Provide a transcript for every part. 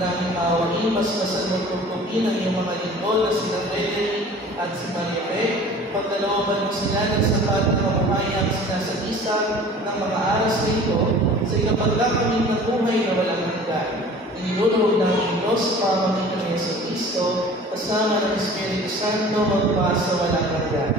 Manalangin maawain, basbasan mo tutukin ang iyong mga lingkod na sila Frederick at si Maria Pe. Pagkalooban mo sila ng sapat na kabuhayang sinasagisa ng mga aras nito sa ikapaglakamit ng buhay na walang hanggan. Inilulog ng Diyos sa pamamagitan ng Yesu Kristo kasama ng Espiritu Santo magpa sa walang hanggan.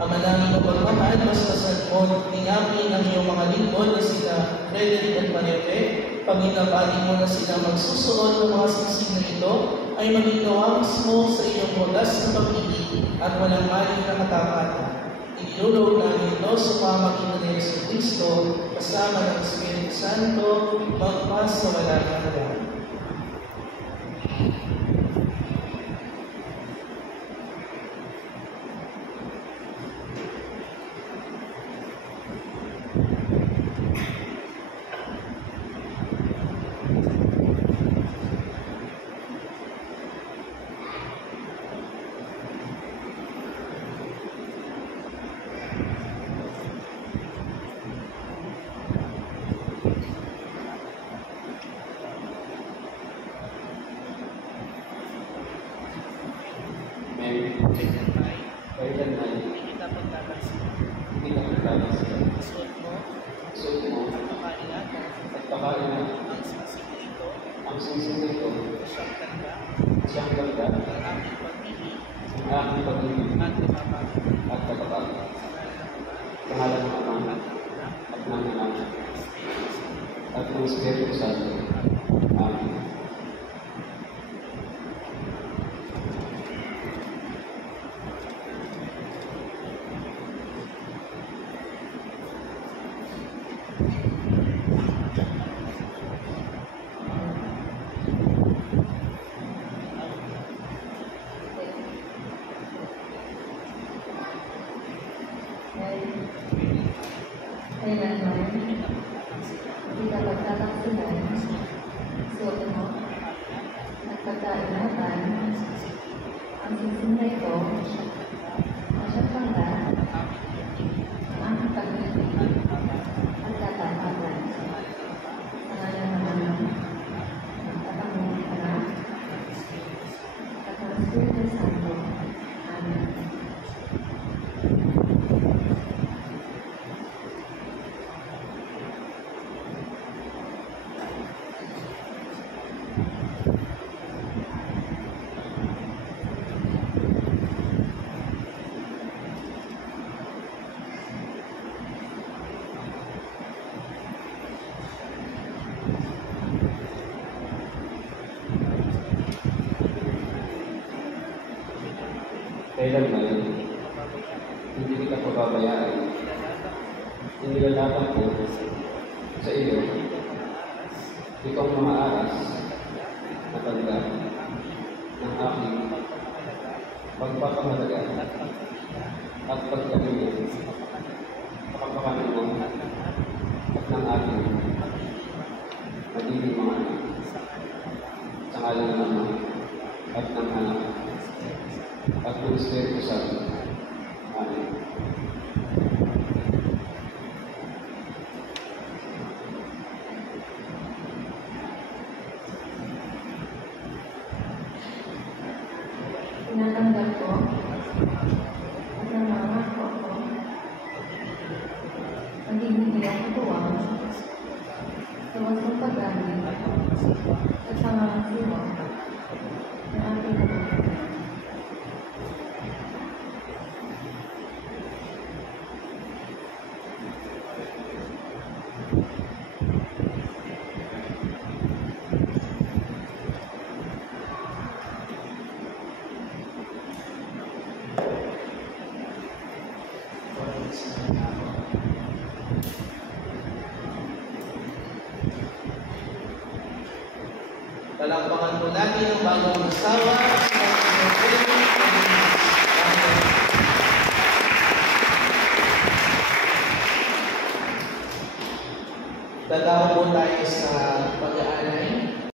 Ama namin o pagmahal, basbasan mo tingamin ang iyong mga lingkod na sila Frederick at Maria Pe. Panginabaling mo na sila magsusunod ng mga singsing na ito ay maging gawamis mo sa iyong wagas na pag-ibig at walang maling na katapatan. Inilulog namin ito sa pamamagitan ng Yesu Kristo kasama ng Espiritu Santo magpa sa walang hanggan. Kailanman, hindi kita pababayaan. Inilalaban ko sa iyo itong mga aras na tanda ng aking pagpakamalaga at pagkakulit sa kapakanan at ng aking magiging mga anak sa ngalan ng Ama at ng Anak at ng Espiritu Santo. Amen. Tinatanggap ko at nangangako ko magiging iyang sa wasang pag-amin at pangangasiwa na aking kapatid. Palakpakan po natin ang bagong asawa. Dadako po tayo sa pag-aanay.